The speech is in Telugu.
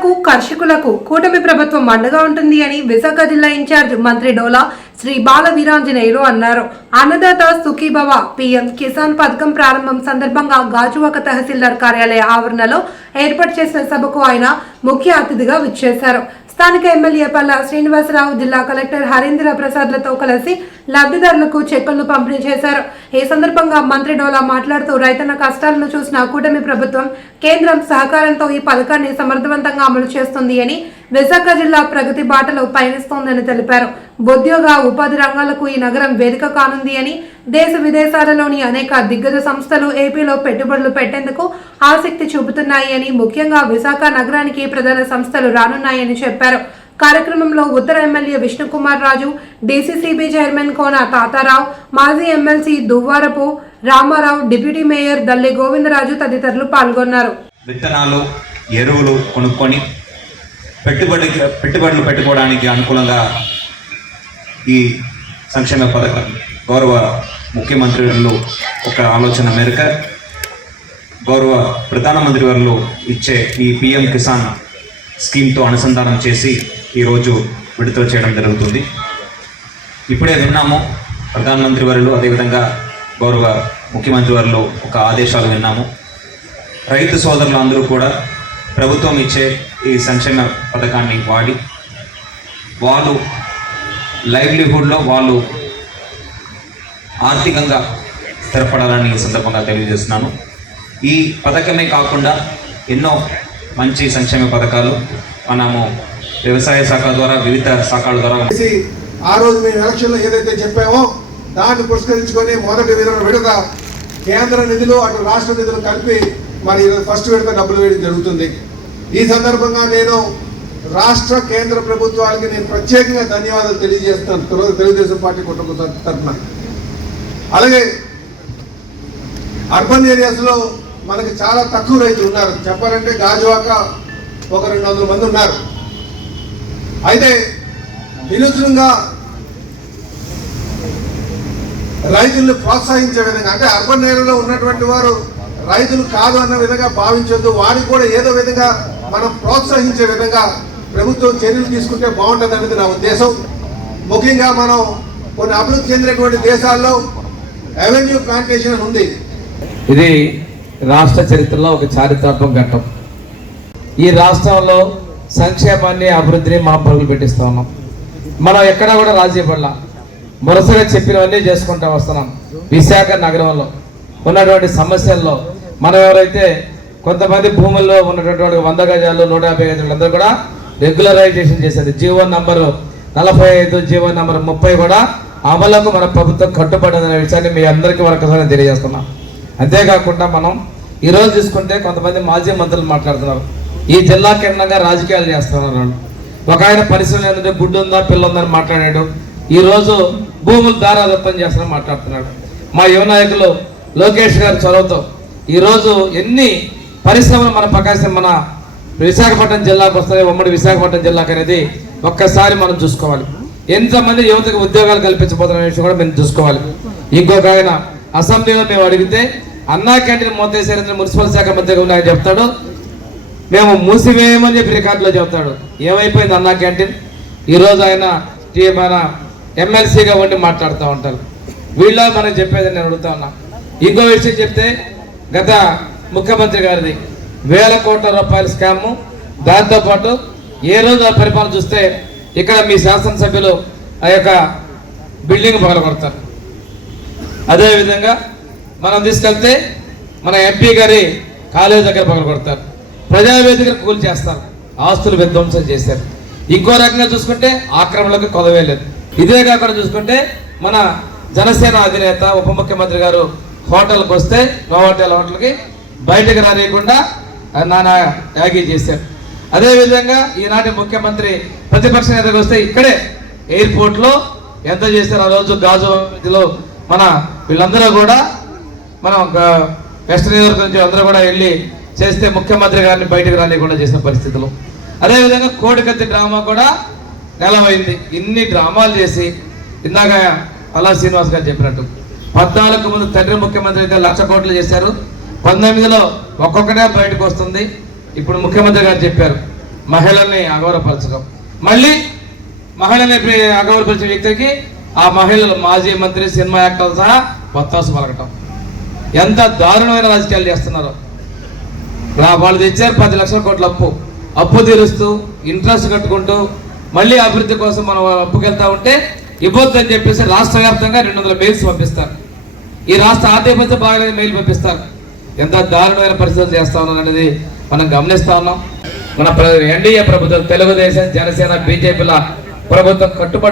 రైతులకు కర్షకులకు కూటమి ప్రభుత్వం అండగా ఉంటుంది అని విశాఖ జిల్లా ఇన్ఛార్జ్ మంత్రి డోలా శ్రీ బాల వీరాంజనేయులు అన్నారు. అన్నదాత సుఖీభవ పిఎం కిసాన్ పథకం ప్రారంభం సందర్భంగా గాజువాక తహసీల్దార్ కార్యాలయ ఆవరణలో ఏర్పాటు చేసిన సభకు ఆయన ముఖ్య అతిథిగా విచ్చేశారు. స్థానిక ఎమ్మెల్యే పల్లా శ్రీనివాసరావు జిల్లా కలెక్టర్ హరీంద్ర ప్రసాద్లతో కలిసి లబ్ధిదారులకు చెక్కులను పంపిణీ చేశారు. ఈ సందర్భంగా మంత్రి డోలా మాట్లాడుతూ రైతన్న కష్టాలను చూసిన కూటమి ప్రభుత్వం కేంద్రం సహకారంతో ఈ పథకాన్ని సమర్థవంతంగా అమలు చేస్తుంది అని విశాఖ జిల్లా ప్రగతి బాటలో పయనిస్తోందని తెలిపారు. ఉద్యోగ ఉపాధి రంగాలకు ఈ నగరం వేదిక కానుంది అని దేశ విదేశాలలోని అనేక దిగ్గజ సంస్థలు ఏపీలో పెట్టుబడులు పెట్టేందుకు ఆసక్తి చూపుతున్నాయి అని ముఖ్యంగా విశాఖ నగరానికి ప్రధాన సంస్థలు రానున్నాయని చెప్పారు. కార్యక్రమంలో ఉత్తర MLA Vishnukumar Raju DCCB chairman Kona Tatarao మాజీ MLC Duvvarapu Ramarao deputy mayor Dalli Govindaraju తదితరులు పాల్గొన్నారు. విత్తనాలు ఎరువులు కొనుక్కొని పెట్టుబడి పెట్టుబడులు పెట్టుకోవడానికి అనుకూలంగా ఈ సంక్షేమ పథకం గౌరవ ముఖ్యమంత్రి వారిలో ఒక ఆలోచన మేరకు గౌరవ ప్రధానమంత్రి వారిలో ఇచ్చే ఈ పిఎం కిసాన్ స్కీమ్తో అనుసంధానం చేసి ఈరోజు విడుదల చేయడం జరుగుతుంది. ఇప్పుడే విన్నాము ప్రధానమంత్రి వారిలో అదేవిధంగా గౌరవ ముఖ్యమంత్రి వారిలో ఒక ఆదేశాలు విన్నాము. రైతు సోదరులు అందరూ కూడా ప్రభుత్వం ఇచ్చే ఈ సంక్షేమ పథకాన్ని వాడి వాళ్ళు లైవ్లీహుడ్లో వాళ్ళు ఆర్థికంగా స్థిరపడాలని ఈ సందర్భంగా తెలియజేస్తున్నాను. ఈ పథకమే కాకుండా ఎన్నో మంచి సంక్షేమ పథకాలు మనము వ్యవసాయ శాఖ ద్వారా వివిధ శాఖల ద్వారా ఆ రోజు మేము ఎలక్షన్లో ఏదైతే చెప్పామో దాన్ని పురస్కరించుకొని మొదటి విడత విడత కేంద్ర నిధులు అటు రాష్ట్ర నిధులు కలిపి మరి ఫస్ట్ విడత డబ్బులు వేయడం జరుగుతుంది. ఈ సందర్భంగా నేను రాష్ట్ర కేంద్ర ప్రభుత్వాలకి నేను ప్రత్యేకంగా ధన్యవాదాలు తెలియజేస్తాను. తెలుగు- తెలుగుదేశం పార్టీ కుటుంబ తరఫున. అలాగే అర్బన్ ఏరియాస్లో మనకి చాలా తక్కువ రైతులు ఉన్నారు. చెప్పాలంటే గాజువాక ఒక రెండు వందల మంది ఉన్నారు. అయితే వినూత్నంగా రైతుల్ని ప్రోత్సహించే విధంగా అంటే అర్బన్ ఏరియాలో ఉన్నటువంటి వారు రైతులు కాదు అన్న విధంగా భావించొద్దు. వారికి కూడా ఏదో విధంగా మనం ప్రోత్సహించే విధంగా ప్రభుత్వం చర్యలు తీసుకుంటే బాగుంటుంది అనేది నా ఉద్దేశం. ముఖ్యంగా మనం కొన్ని అభివృద్ధి చెందినటువంటి దేశాల్లో అవెన్యూ ప్లాంటేషన్ ఉంది. ఇది రాష్ట్ర చరిత్రలో ఒక చారిత్రాత్మక ఘట్టం. ఈ రాష్ట్రంలో సంక్షేమాన్ని అభివృద్ధిని మా పరుగులు పెట్టిస్తా ఉన్నాం. మనం ఎక్కడా కూడా రాజీ పడలా. వరుసగా చెప్పినవన్నీ చేసుకుంటా వస్తున్నాం. విశాఖ నగరంలో ఉన్నటువంటి సమస్యల్లో మనం ఎవరైతే కొంతమంది భూముల్లో ఉన్నటువంటి వంద గజాలు నూట యాభై గజాలు అందరూ కూడా రెగ్యులరైజేషన్ చేశారు. జీవో నంబరు నలభై ఐదు జీవో నంబర్ ముప్పై కూడా అమలకు మన ప్రభుత్వం కట్టుబడిందనే విషయాన్ని మీ అందరికీ మరొకసారి తెలియజేస్తున్నాం. అంతేకాకుండా మనం ఈరోజు చూసుకుంటే కొంతమంది మాజీ మంత్రులు మాట్లాడుతున్నారు. ఈ జిల్లా కేంద్రంగా రాజకీయాలు చేస్తున్నారు వాళ్ళు. ఒక ఆయన పరిశ్రమ ఏంటంటే గుడ్డు ఉందా పిల్ల ఉందా అని మాట్లాడాడు. ఈరోజు భూములు దారాదత్తం చేస్తారని మాట్లాడుతున్నాడు. మా యువ నాయకులు లోకేష్ గారి చొరవతో ఈరోజు ఎన్ని పరిశ్రమలు మన ప్రకాశం మన విశాఖపట్నం జిల్లాకు వస్తాయి ఉమ్మడి విశాఖపట్నం జిల్లాకు అనేది ఒక్కసారి మనం చూసుకోవాలి. ఎంతమంది యువతకు ఉద్యోగాలు కల్పించబోతున్న విషయం కూడా మేము చూసుకోవాలి. ఇంకొక ఆయన అసెంబ్లీలో మేము అడిగితే అన్నా క్యాంటీన్ మోతేశ్వరి మున్సిపల్ శాఖ మంత్రిగా ఉన్న ఆయన చెప్తాడు. మేము మూసివేయమని చెప్పి రికార్డులో చెప్తాడు. ఏమైపోయింది అన్నా క్యాంటీన్? ఈరోజు ఆయన మన ఎమ్మెల్సీగా ఉండి మాట్లాడుతూ ఉంటారు. వీళ్ళ మనం చెప్పేది నేను అడుగుతా ఉన్నా. ఇంకో విషయం చెప్తే గత ముఖ్యమంత్రి గారిది వేల కోట్ల రూపాయల స్కాము. దాంతోపాటు ఏ రోజు ఆ పరిపాలన చూస్తే ఇక్కడ మీ శాసనసభ్యులు ఆ యొక్క బిల్డింగ్ పగలగొడతారు. అదేవిధంగా మనం తీసుకెళ్తే మన ఎంపీ గారి కాలేజ్ దగ్గర పగల కొడతారు ప్రజావేదికను కూల్ చేస్తారు. ఆస్తులు విధ్వంసం చేశారు. ఇంకో రకంగా చూసుకుంటే ఆక్రమణలకు కొదవేయలేదు ఇదే కాకుండా చూసుకుంటే మన జనసేన అధినేత ఉప ముఖ్యమంత్రి గారు హోటల్కి వస్తే నోవాటెల్ హోటల్కి బయటకు రానియకుండా నానా యాగి చేశారు. అదేవిధంగా ఈనాటి ముఖ్యమంత్రి ప్రతిపక్ష నేతకు వస్తే ఇక్కడే ఎయిర్పోర్ట్లో ఎంత చేశారు ఆ రోజు గాజు మన వీళ్ళందరూ కూడా మనం వెస్ట్ నియోజకవర్గం నుంచి అందరూ కూడా వెళ్ళి చేస్తే ముఖ్యమంత్రి గారిని బయటకు రానియకుండా చేసిన పరిస్థితులు. అదేవిధంగా కోడికత్తి డ్రామా కూడా నెలవైంది ఇన్ని డ్రామాలు చేసి ఇందాక అలా శ్రీనివాస్ గారు చెప్పినట్టు పద్నాలుగు ముందు తండ్రి ముఖ్యమంత్రి అయితే లక్ష కోట్లు చేశారు. పంతొమ్మిదిలో ఒక్కొక్కటే బయటకు వస్తుంది. ఇప్పుడు ముఖ్యమంత్రి గారు చెప్పారు మహిళల్ని అగౌరవపరచడం మళ్ళీ మహిళని ప్రి- అగౌరవపరిచే వ్యక్తికి ఆ మహిళలు మాజీ మంత్రి సినిమా యాక్టర్లు సహా బత్తాసు పలకటం. ఎంత దారుణమైన రాజకీయాలు చేస్తున్నారు. రా- వాళ్ళు తెచ్చారు పది లక్షల కోట్ల అప్పు. అప్పు తీరుస్తూ ఇంట్రెస్ట్ కట్టుకుంటూ మళ్ళీ అభివృద్ధి కోసం మనం అప్పుకి వెళ్తా ఉంటే ఇవ్వద్దని అని చెప్పేసి రాష్ట్ర వ్యాప్తంగా రెండు వందల మెయిల్స్ పంపిస్తారు. ఈ రాష్ట్ర ఆర్థిక పరిస్థితి మెయిల్ పంపిస్తారు. ఎంత దారుణమైన పరిస్థితులు చేస్తా ఉన్నారు అనేది మనం గమనిస్తా ఉన్నాం. మన ప్ర- ఎన్డీఏ ప్రభుత్వం తెలుగుదేశం జనసేన బీజేపీల ప్రభుత్వం కట్టుబడి